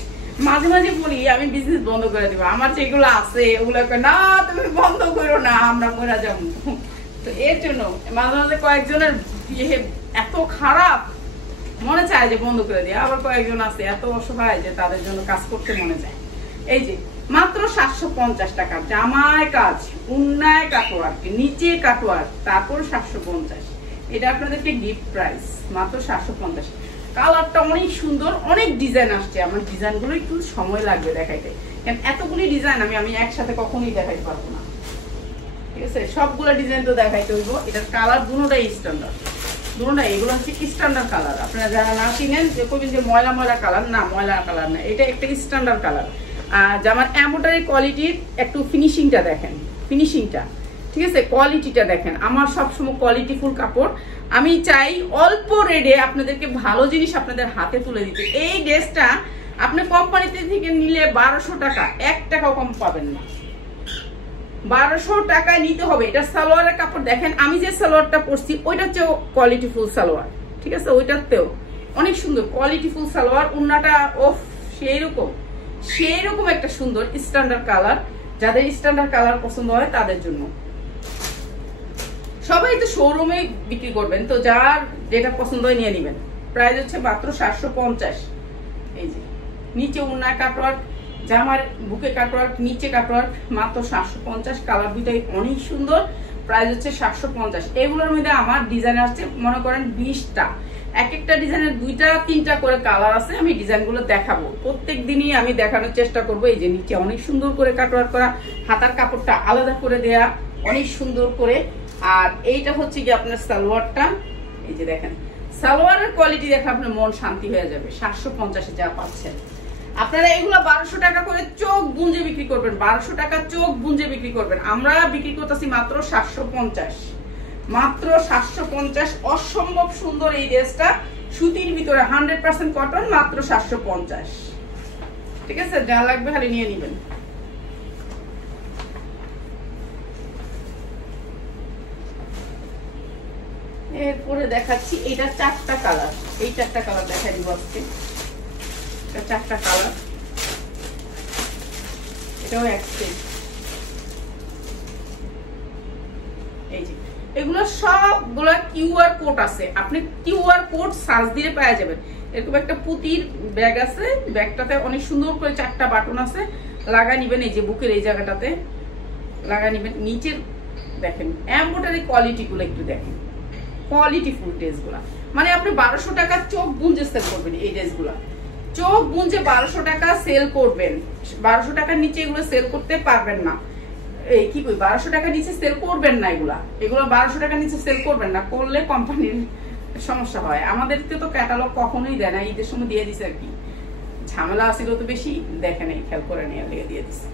মাঝে মাঝে বলি আমি বিজনেস বন্ধ করে দিব, আমার যেগুলো আছে ওগুলো না তুমি বন্ধ করো না, আমরা মরে যাবো। তো এর জন্য মাঝে মাঝে কয়েকজনের এত খারাপ মনে চায় যে বন্ধ করে দিয়ে, আবার কয়েকজন আছে এত অসহায় যে তাদের জন্য কাজ করতে মনে চায়। এই যে মাত্র 750 টাকা জামায় কাজ, উন্নায় কাটওয়ার্ক, নিচে কাটওয়ার্ক, তারপর 750। এটা আপনাদেরকে গিফট প্রাইস, মাত্র 750। কালারটা অনেক সুন্দর, অনেক ডিজাইন আসছে। আমার ডিজাইনগুলো একটু সময় লাগবে দেখাইতে, কারণ এতগুলি ডিজাইন আমি একসাথে কখনোই দেখাইতে পারবো না। ঠিক আছে, সবগুলো ডিজাইন তো দেখাইতে হইব। এটার কালার দুটোটাই স্ট্যান্ডার্ড, দুটোটাই। এগুলো হচ্ছে স্ট্যান্ডার্ড কালার। আপনারা যারা না চিনেন যে কবেন যে ময়লা কালার, না ময়লা কালার না, এটা একটা স্ট্যান্ডার্ড কালার। আর জামার এমব্রয়ডারি কোয়ালিটির একটু ফিনিশিংটা দেখেন, ফিনিশিংটা ঠিক আছে, কোয়ালিটিটা দেখেন। আমার সবসময় কোয়ালিটিফুল কাপড়, আমি চাই অল্প রেটে আপনাদেরকে ভালো জিনিস আপনাদের হাতে তুলে দিতে। এই ড্রেসটা আপনি কোম্পানিতে থেকে নিলে 1200 টাকা, 1 টাকাও কম পাবেন না। 1200 টাকায় নিতে হবে। এটা সালোয়ারের কাপড় দেখেন, আমি যে সালোয়ারটা পরছি ওইটা হচ্ছে কোয়ালিটিফুল সালোয়ার। ঠিক আছে, ওইটাতেও অনেক সুন্দর কোয়ালিটিফুল সালোয়ার। উন্নাটা ওফ সেই রকম একটা সুন্দর স্ট্যান্ডার্ড কালার। যাদের স্ট্যান্ডার্ড কালার পছন্দ হয় তাদের জন্য। সবাই তো শোরুমে বিক্রি করবেন, তো যার যেটা পছন্দ হয় নিয়ে নেবেন। প্রাইস হচ্ছে মাত্র 750। এই যে নিচে উন্নায় কাটওয়ার্ক, জামার বুকে কাটওয়ার্ক, নিচে কাটওয়ার্ক, মাত্র 750। কালার দুইটাই অনেক সুন্দর। প্রাইস হচ্ছে 750। এগুলোর মধ্যে আমার ডিজাইন আসছে মনে করেন 20টা, এক একটা ডিজাইনের 2টা-3টা করে কালার আছে। আমি ডিজাইনগুলো দেখাবো, প্রত্যেক দিনই আমি দেখানোর চেষ্টা করবো। এই যে নিচে অনেক সুন্দর করে কাটওয়ার্ক করা, হাতার কাপড়টা আলাদা করে দেয়া অনেক সুন্দর করে। আর এইটা হচ্ছে কি আপনার সালোয়ারটা, এই যে দেখেন সালোয়ারের কোয়ালিটি দেখে আপনার মন শান্তি হয়ে যাবে। 750-এ যা পাচ্ছেন আপনারা, এগুলো 1200 টাকা করে চোখ বুঁজে বিক্রি করবেন, 1200 টাকা চোখ বুঁজে বিক্রি করবেন। আমরা বিক্রি করতেছি মাত্র 750, মাত্র 750। অসম্ভব সুন্দর এই ড্রেসটা, সুতির ভিতরে 100% কটন, মাত্র 750। ঠিক আছে, যা লাগবে খালি নিয়ে নেবেন। এরপরে দেখাচ্ছি, এটা 4টা কালার, এই 4টা কালার দেখা দিব আজকে। 4টা কালার, এটাও এক্সচেঞ্জ। এই যে এগুলো সবগুলো কিউআর কোড আছে, আপনি কিউআর কোড সার্চ দিলে পাওয়া যাবেন। এরকম একটা পুতির ব্যাগ আছে, ব্যাগটাতে অনেক সুন্দর করে 4টা বাটন আছে, লাগা নিবেন। এই যে বুকের এই জায়গাটাতে লাগা নিবেন। নিচের দেখেন এমব্রয়ডারি কোয়ালিটি গুলো একটু দেখেন, কোয়ালিটিফুল ড্রেসগুলা। মানে আপনি 1200 টাকা চোখ বুঁজে সেল করবেন। এই ড্রেসগুলা চোখ বুঁজে 1200 টাকা সেল করবেন। 1200 টাকার নিচে এগুলো সেল করতে পারবেন না। এই কি কই, 1200 টাকার নিচে সেল করবেন না। এগুলো 1200 টাকার নিচে সেল করবেন না, করলে কোম্পানির সমস্যা হয়। আমাদেরকে তো ক্যাটালগ কখনোই দেয় না, ঈদের সময় দিয়ে দিছে আর কি, ঝামেলা আসছিল তো বেশি, দেখে নেই, খেয়াল করে নেই, দিয়ে দিচ্ছে।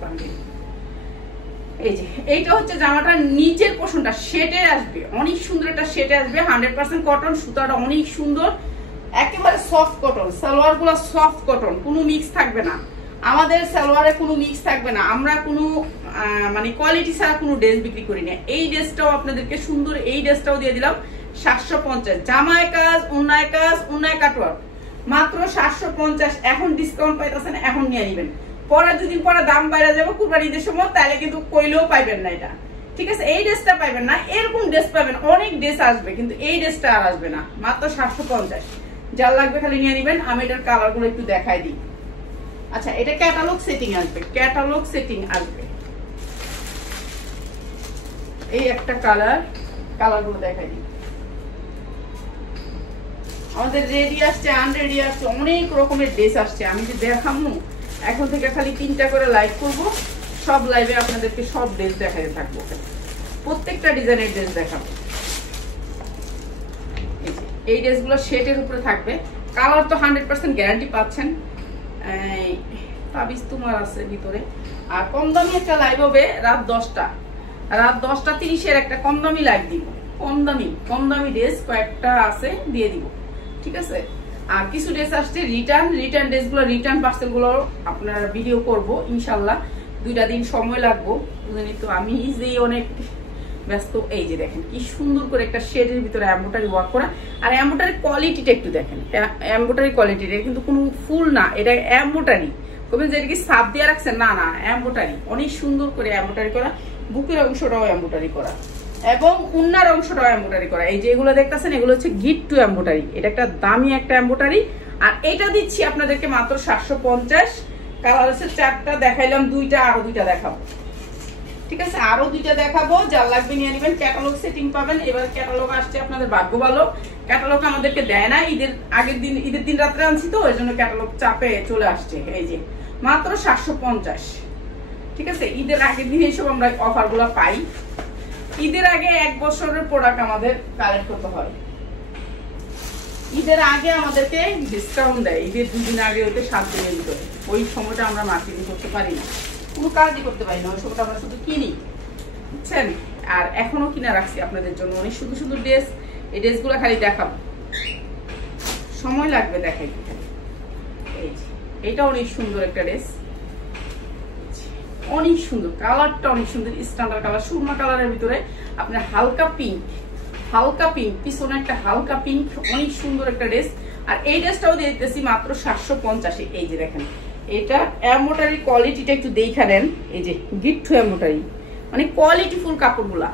এই যে এইটা হচ্ছে জামাটা, নিচের পোর্শনটা সেটে আসবে, অনেক সুন্দর একটা সেটে আসবে। 100% কটন, সুতাটা অনেক সুন্দর, একেবারে সফট কটন। সালোয়ার গুলা সফট কটন, কোনো মিক্স থাকবে না। আমাদের সালোয়ারে কোনো মিক্স থাকবে না। আমরা কোনো মানে কোয়ালিটি ছাড়া কোনো ড্রেস বিক্রি করি না। এই ড্রেসটাও আপনাদেরকে সুন্দর, এই ড্রেসটাও দিয়ে দিলাম 750, জামায় কাজ, উন্নায় কাজ, উন্নায় কাটওয়ার্ক, মাত্র 750। এখন ডিসকাউন্ট পাইতেছেন, এখন নিয়ে নিবেন। পরে দুদিন পরে দাম বাইরে যাবে কুরবানি ঈদের সময়, তাহলে কিন্তু কইলেও পাইবেন না এটা, ঠিক আছে? এই ড্রেসটা পাইবেন না, এরকম ড্রেস পাবেন, অনেক ড্রেস আসবে, কিন্তু এই ড্রেসটা আর আসবে না। মাত্র 750, যার লাগবে খালি নিয়ে নিবেন। আমি এটার কালারগুলো একটু দেখাই দিই। আচ্ছা, এটা ক্যাটালগ সেটিং আসবে, ক্যাটালগ সেটিং আসবে। এই একটা কালারগুলো দেখাই দিই। আমাদের রেডি আসছে, আনরেডি আসছে, অনেক রকমের ড্রেস আসছে। আমি যে দেখাবো, এখন থেকে খালি 3টা করে লাইভ করব, সব লাইভে আপনাদেরকে সব ড্রেস দেখাতে থাকবো, প্রত্যেকটা ডিজাইনের ড্রেস দেখাবো। এই ড্রেসগুলো শেডের উপরে থাকবে, কালার তো 100% গ্যারান্টি পাচ্ছেন। তাবিজ তোমার আছে ভিতরে। আর কম দামি একটা লাইভ হবে রাত 10:30 একটা কম দামি লাইভ দিব, কম দামি ড্রেস কয়েকটা আছে, দিয়ে দিব, ঠিক আছে? আর কিছু ড্রেস আসছে রিটার্ন ড্রেসগুলো, রিটার্ন পার্সেলগুলো আপনার ভিডিও করব ইনশাল্লাহ। 2টা দিন সময় লাগবো, বুঝলেন তো, আমি নিজেই অনেক ব্যস্ত। এই যে দেখেন কি সুন্দর করে একটা শেডের ভিতরে এমব্রয়ডারি ওয়ার্ক করা। আর এমব্রয়ডারি কোয়ালিটিটা একটু দেখেন, এমব্রয়ডারি কোয়ালিটিটা কিন্তু কোনো ফুল না, এটা এমব্রয়ডারি। কবেন যে এটা কি সাপ দিয়ে রাখছেন? না, এমব্রয়ডারি, অনেক সুন্দর করে এমব্রয়ডারি করা, বুকের অংশটাও এমব্রয়ডারি করা এবং উন্নার অংশটাও এমব্রয়ডারি করা। এই যে এগুলো দেখতেছেন, এগুলো হচ্ছে গিট টু এমব্রয়ডারি, এটা একটা দামি একটা এমব্রয়ডারি। আর এটা দিচ্ছি আপনাদেরকে মাত্র 750। কালার হচ্ছে 4টা, দেখাইলাম 2টা, আরো 2টা দেখাবো, ঠিক আছে? আরো 2টা দেখাবো, যার লাগবে নিয়ে নেবেন। ক্যাটালগ সেটিং পাবেন। এবার ক্যাটালগ আসছে, আপনাদের ভাগ্য ভালো, ক্যাটালগ আমাদেরকে দেয় না, ঈদের দিন রাত্রে আনছি তো, ওই জন্য ক্যাটালগ চাপে চলে আসছে। এই যে মাত্র 750, ঠিক আছে? ঈদের আগের দিন এইসব আমরা অফার গুলা পাই। ঈদের আগে 1 বছরের প্রোডাক্ট আমাদের কালেক্ট করতে হয়, ঈদের আগে আমাদেরকে ডিসকাউন্ট দেয়, ঈদের 2 দিন আগে হইতে 7 দিনের ভিতরে। ওই সময়টা আমরা মার্কেটিং করতে পারি না, কোনো কাজই করতে পারি না, ওই সময়টা আমরা শুধু কিনি, বুঝছেন? আর এখনো কিনা রাখছি আপনাদের জন্য অনেক সুন্দর সুন্দর ড্রেস। এই ড্রেসগুলো খালি দেখাবো, সময় লাগবে দেখাইতে। এই যে এটা অনেক সুন্দর একটা ড্রেস, অনেক সুন্দর, কালারটা অনেক সুন্দর, স্ট্যান্ডার্ড কালার, সুরমা কালারের ভিতরে আপনার হালকা পিঙ্ক, পিছনে একটা হালকা পিঙ্ক, অনেক সুন্দর একটা ড্রেস। আর এই ড্রেসটাও দিয়ে দিতেছি মাত্র 750। এই যে দেখেন, এটা এমব্রয়ডারি কোয়ালিটিটা একটু দেখে নেন। এই যে গিট টু এমব্রয়ডারি, মানে কোয়ালিটিফুল কাপড়গুলা।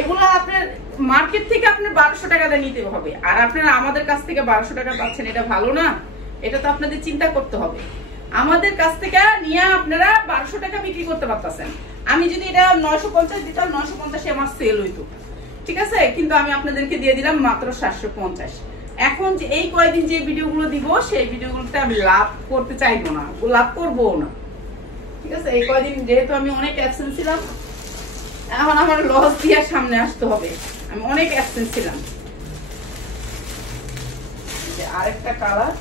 এগুলা আপনার মার্কেট থেকে আপনার 1200 টাকা দিয়ে নিতে হবে, আর আপনারা আমাদের কাছ থেকে 1200 টাকা পাচ্ছেন, এটা ভালো না? এটা তো আপনাদের চিন্তা করতে হবে। আমাদের কাছ থেকে নিয়ে আপনারা 1200 টাকা বিক্রি করতে পারতেছেন। আমি যদি এটা 950 দিতাম, 950 আমার সেল হইতো, ঠিক আছে? কিন্তু আমি আপনাদেরকে দিয়ে দিলাম মাত্র 750। এখন যে এই কয়েকদিন যে ভিডিওগুলো দিব, সেই ভিডিওগুলোতে আমি লাভ করতে চাইবো না, লাভ করবো না, ঠিক আছে? এই কয়েকদিন যেহেতু আমি অনেক অ্যাবসেন্ট ছিলাম, এখন আমার লস দিয়ে সামনে আসতে হবে, আমি অনেক অ্যাবসেন্ট ছিলাম। আরেকটা কালার,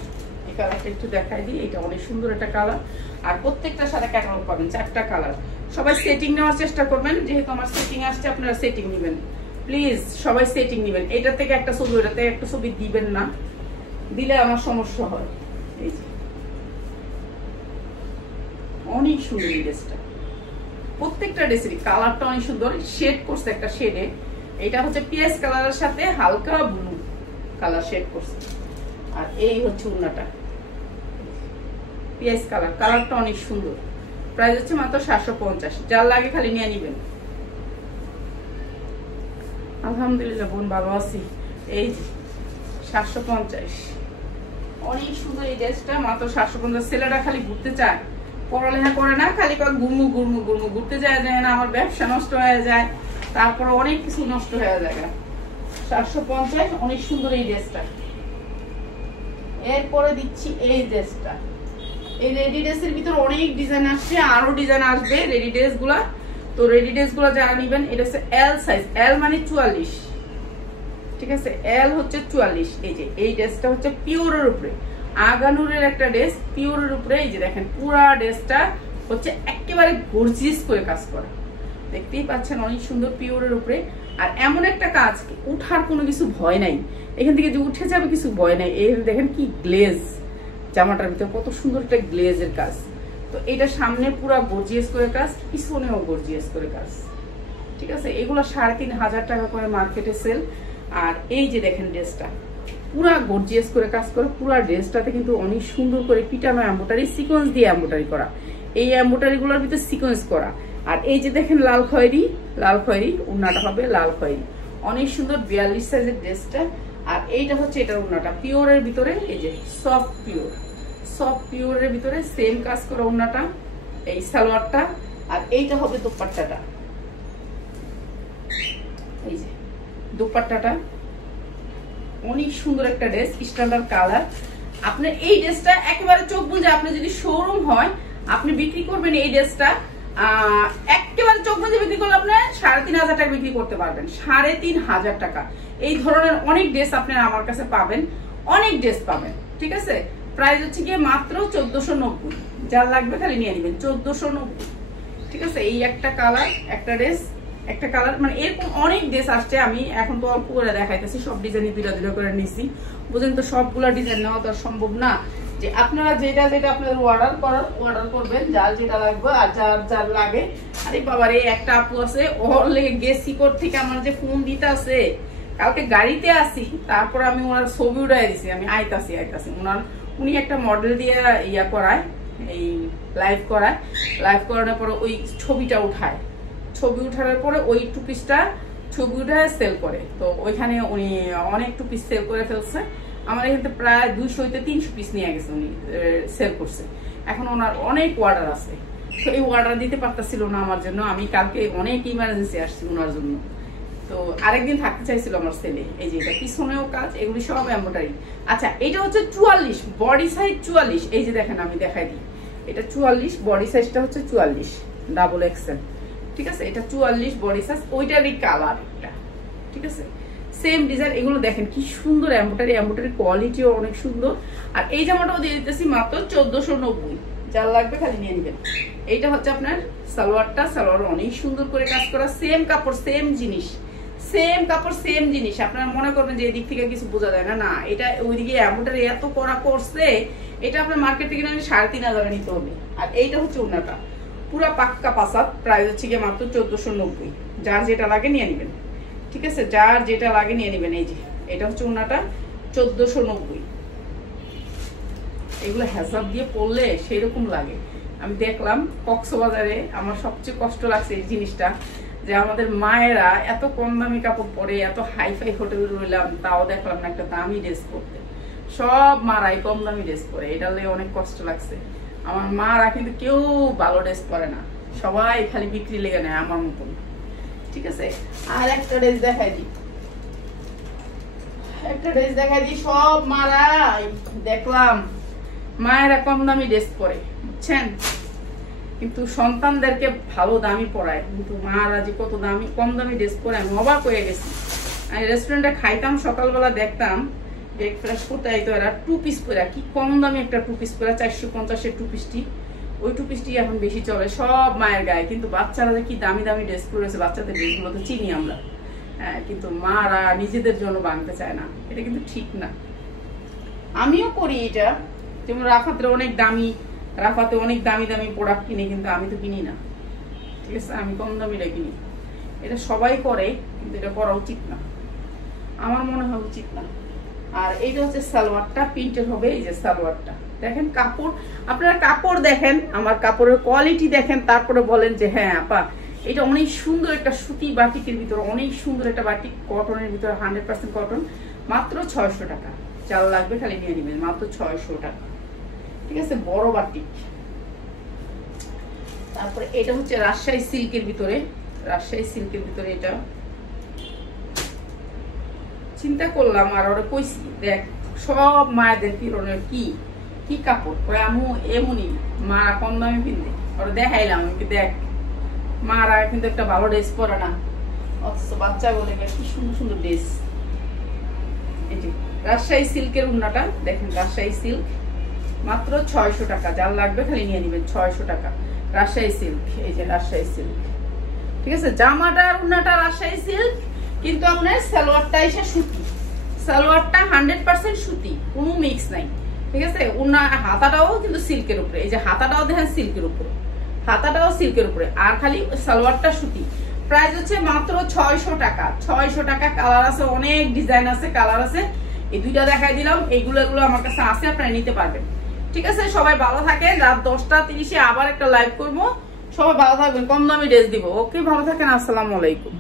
এই কালারটা একটু দেখাই দিই, এটা অনেক সুন্দর একটা কালার। আর প্রত্যেকটার সাথে ক্যাটালগ পাবেন, 4টা কালার। সবাই সেটিং নেওয়ার চেষ্টা করবেন, যেহেতু আমার সেটিং আসছে, আপনারা সেটিং নেবেন প্লিজ, সবাই সেটিং নেবেন। এটা থেকে একটা ছবি, ওটা থেকে একটা ছবি দিবেন না, দিলে আমার সমস্যা হয়। এই যে অনেক সুন্দর এই ড্রেসটা, প্রত্যেকটা ড্রেসেরই কালারটা অনেক সুন্দর, শেড করছে একটা শেডে। এটা হচ্ছে পিএস কালারের সাথে হালকা ব্লু কালার শেড করছে। আর এই হচ্ছে উন্নাটা, পিএস কালার, কালারটা অনেক সুন্দর। প্রাইস হচ্ছে মাত্র 750। যার লাগে খালি নিয়ে নিবেন। আলহামদুলিল্লাহ বোন, ভালো আছি। এই 750, অনেক সুন্দর এই ড্রেসটা, মাত্র 750। ছেলেটা খালি ঘুরতে চায়, পড়ালেখা করে না, খালি ঘুরমু ঘুরতে যায় না, আমার ব্যবসা নষ্ট হয়ে যায়, তারপর অনেক কিছু নষ্ট হয়ে যায়। 750, অনেক সুন্দর এই ড্রেসটা। এরপরে দিচ্ছি এই ড্রেসটা। এই রেডি ড্রেসের ভিতরে অনেক ডিজাইন আসছে, আরো ডিজাইন আসবে রেডি ড্রেস গুলা। তো রেডি ড্রেস গুলা যারা নিবেন, এটা হচ্ছে এল সাইজ, এল মানে 44, ঠিক আছে? এল হচ্ছে 44। এই যে এই ড্রেসটা হচ্ছে পিওরের উপরে, আগানুরের একটা ড্রেস, পিওরের উপরে। এই যে দেখেন পুরা ড্রেসটা হচ্ছে একেবারে গর্জিয়াস করে কাজ করা, দেখতেই পাচ্ছেন, অনেক সুন্দর পিওরের উপরে। আর এমন একটা কাজ, উঠার কোনো কিছু ভয় নাই, এখান থেকে যে উঠে যাবে কিছু ভয় নাই। এই দেখেন কি গ্লেজ, জামাটার ভিতরে কত সুন্দর একটা গ্লেজের কাজ। তো এটা সামনে পুরা গর্জিয়াস করে কাজ, পিছনেও গর্জিয়াস করে কাজ, ঠিক আছে, এগুলো 3500 টাকা করে মার্কেটে সেল। আর এই যে দেখেন ড্রেসটা পুরা গর্জিয়াস করে কাজ করে, পুরা ড্রেসটাতে কিন্তু অনেক সুন্দর করে পিটানো এমব্রয়ডারি, সিকোয়েন্স দিয়ে এমব্রয়ডারি করা, এই এমব্রয়ডারি গুলোর ভিতরে সিকোয়েন্স করা। আর এই যে দেখেন লাল খয়েরি, লাল খয়েরি উন্নাটা হবে লাল খয়েরি, অনেক সুন্দর 42 সাইজের ড্রেসটা। আর এইটা হচ্ছে এটার উন্নাটা পিওরের ভিতরে, এই যে সফট পিওর, সফট পিওরের ভিতরে সেম কাজ করা উন্নাটা, এই সালোয়ারটা। আর এইটা হবে দোপাট্টাটা, এই যে দোপাট্টাটা অনেক সুন্দর একটা ড্রেস, স্ট্যান্ডার্ড কালার। আপনার এই ড্রেসটা একেবারে চোখ বুঝে, আপনি যদি শোরুম হয় আপনি বিক্রি করবেন এই ড্রেসটা, একেবারে চোখ বুঝে বিক্রি করলে আপনার 3500 টাকা বিক্রি করতে পারবেন, 3500 টাকা। এই ধরনের অনেক ড্রেস আপনারা আমার কাছে পাবেন, অনেক ড্রেস পাবেন। ঠিক আছে, প্রাইস হচ্ছে গিয়ে মাত্র 1490, যার লাগবে খালি নিয়ে নেবেন 1490। ঠিক আছে, এই একটা কালার, একটা ড্রেস, একটা কালার, মানে এরকম অনেক ড্রেস আসছে। আমি এখন তো অল্প করে দেখাইতেছি, সব ডিজাইনই দুইটা দুইটা করে নিচ্ছি, বুঝেন তো সবগুলা ডিজাইন নেওয়া তো সম্ভব না। যে আপনারা যেটা যেটা আপনাদের অর্ডার করবেন, যার যেটা লাগবে আর যার যার লাগে। আরে বাবার এই একটা আপু আছে, ওর লেগে গেছি কোর থেকে আমার যে ফোন দিতে আছে, কালকে গাড়িতে আসি, তারপর আমি ওনার ছবি উঠাই দিছি, আমি আইতাছি উনি একটা মডেল দিয়ে ইয়া করায়, এই লাইভ করায়, লাইভ করানোর পরে ওই ছবিটা উঠায়, ছবি উঠানোর পরে ওই টু পিসটা ছবি উঠায় সেল করে। তো ওইখানে উনি অনেক টু পিস সেল করে ফেলছে, আমার এখানে প্রায় 200 থেকে 300 পিস নিয়ে গেছে, উনি সেল করছে। এখন ওনার অনেক অর্ডার আছে, তো এই অর্ডার দিতে পারতেছিল না আমার জন্য, আমি কালকে অনেক ইমার্জেন্সি আসছি ওনার জন্য, তো আরেকদিন থাকতে চাইছিল আমার ছেলে। এই যে এটা পিছনেও কাজ, এগুলি সব এমব্রয়ডারি। আচ্ছা, এটা হচ্ছে 44 বডি সাইজ 44, এই যে দেখেন আমি দেখাই দিই, এটা 44 বডি সাইজটা হচ্ছে 44 ডাবল এক্সেল। ঠিক আছে, এটা 44 বডি সাইজ, ওইটারই কালার একটা। ঠিক আছে, সেম ডিজাইন, এগুলো দেখেন কি সুন্দর এমব্রয়ডারি, এমব্রয়ডারি কোয়ালিটিও অনেক সুন্দর। আর এই জামাটাও দিয়ে দিতেছি মাত্র 1490, যার লাগবে খালি নিয়ে নেবেন। এইটা হচ্ছে আপনার সালোয়ারটা, সালোয়ার অনেক সুন্দর করে কাজ করা, সেম কাপড় সেম জিনিস, সেম কাপড় সেম জিনিস। আপনারা মনে করবেন যে এদিক থেকে কিছু বোঝা যায় না, না এটা ওইদিকে এমব্রয়ডারি এত করা করছে, এটা আপনার মার্কেট থেকে 3500 নিতে হবে। আর এইটা হচ্ছে ওনাটা পুরা পাক্কা পাসাদ, প্রাইস হচ্ছে গিয়ে মাত্র 1490, যার যেটা লাগে নিয়ে নেবেন। ঠিক আছে, যার যেটা লাগে নিয়ে নেবেন। এই যে এটা হচ্ছে ওনাটা 1490, এগুলো হেসাব দিয়ে পড়লে সেরকম লাগে। আমি দেখলাম কক্সবাজারে, আমার সবচেয়ে কষ্ট লাগছে এই জিনিসটা, যে আমাদের মায়েরা এত কম দামি কাপড় পরে, এত হাইফাই হোটেলে রইলাম, তাও দেখলাম না একটা দামি ড্রেস পরতে। সব মারাই কম দামি ড্রেস পরে, এটা লেগে অনেক কষ্ট লাগছে। আমার মারা কিন্তু কেউ ভালো ড্রেস পরে না, সবাই খালি বিক্রি লেগে নেয় আমার মতন। ঠিক আছে, আর একটা ড্রেস দেখাই দিই, একটা ড্রেস দেখাই দিই। সব মারাই দেখলাম মায়েরা কম দামি ড্রেস পরে, বুঝছেন, কিন্তু সন্তানদেরকে ভালো দামি পরায়, কিন্তু মারা যে কত দামি কম দামি ড্রেস পরে আমি অবাক হয়ে গেছি। আমি রেস্টুরেন্টে খাইতাম, সকালবেলা দেখতাম ব্রেকফাস্ট করতে আইতো এরা টু পিস পরে, কি কম দামি একটা টু পিস পরে, 450-এর টু পিসটি, ওই টু পিসটি এখন বেশি চলে সব মায়ের গায়ে। কিন্তু বাচ্চারা যে কি দামি দামি ড্রেস পরেছে, বাচ্চাদের ড্রেসগুলো তো চিনি আমরা, হ্যাঁ, কিন্তু মারা নিজেদের জন্য বাঁধতে চায় না, এটা কিন্তু ঠিক না। আমিও করি এটা, যেমন রাফাতের অনেক দামি, রাফাতে অনেক দামি দামি প্রোডাক্ট কিনে, কিন্তু আমি তো কিনি না। ঠিক আছে, আমি কম দামিটা কিনি, এটা সবাই করে, কিন্তু এটা করা উচিত না, আমার মনে হয় উচিত না। আর এইটা হচ্ছে সালোয়ারটা, প্রিন্টের হবে, এই যে সালোয়ারটা দেখেন, কাপড় আপনারা কাপড় দেখেন, আমার কাপড়ের কোয়ালিটি দেখেন, তারপরে বলেন যে হ্যাঁ আপা এটা অনেক সুন্দর একটা সুতি বাটিকের ভিতরে, অনেক সুন্দর একটা বাটিক, কটনের ভিতরে 100% কটন, মাত্র 600 টাকা, চাল লাগবে খালি নিয়ে নেবেন, মাত্র 600 টাকা। ঠিক আছে, বড় বাটিক। তারপরে এটা হচ্ছে রাজশাহী সিল্কের ভিতরে, রাজশাহী সিল্কের ভিতরে এটা চিন্তা করলাম, আর ওরা কইছি দেখ সব মায়েদের কিরণের কি কি কাপড়, ওই আমু এমনই মারা কম দামে কিনবে, ওরা দেখাইলাম দেখ মারা কিন্তু একটা ভালো ড্রেস পরে না, অথচ বাচ্চা বলে কি সুন্দর সুন্দর ড্রেস। এটি রাজশাহী সিল্কের উন্নাটা দেখেন, রাজশাহী সিল্ক মাত্র 600 টাকা, যার লাগবে খালি নিয়ে নেবেন, 600 টাকা রাজশাহী সিল্ক। এই যে রাজশাহী সিল্ক, ঠিক আছে, জামাটা উন্নাটা রাজশাহী সিল্ক, কিন্তু আপনার সালোয়ারটা এসে সুতি, সালোয়ারটা 100% সুতি, কোনো মিক্স নাই। ঠিক আছে, উন্না হাতাটাও কিন্তু সিল্কের উপরে, এই যে হাতাটাও দেখেন সিল্কের উপরে, হাতাটাও সিল্কের উপরে, আর খালি সালোয়ারটা সুতি, প্রাইস হচ্ছে মাত্র 600 টাকা। 600 টাকা। কালার আছে, অনেক ডিজাইন আছে, কালার আছে। এই দুইটা দেখাই দিলাম, এইগুলো আমার কাছে আছে, আপনারা নিতে পারবেন। ঠিক আছে, সবাই ভালো থাকেন। রাত 10:30 আবার একটা লাইভ করবো। সবাই ভালো থাকবেন, কম দামি ড্রেস দিব। ওকে, ভালো থাকেন, আসসালামু আলাইকুম।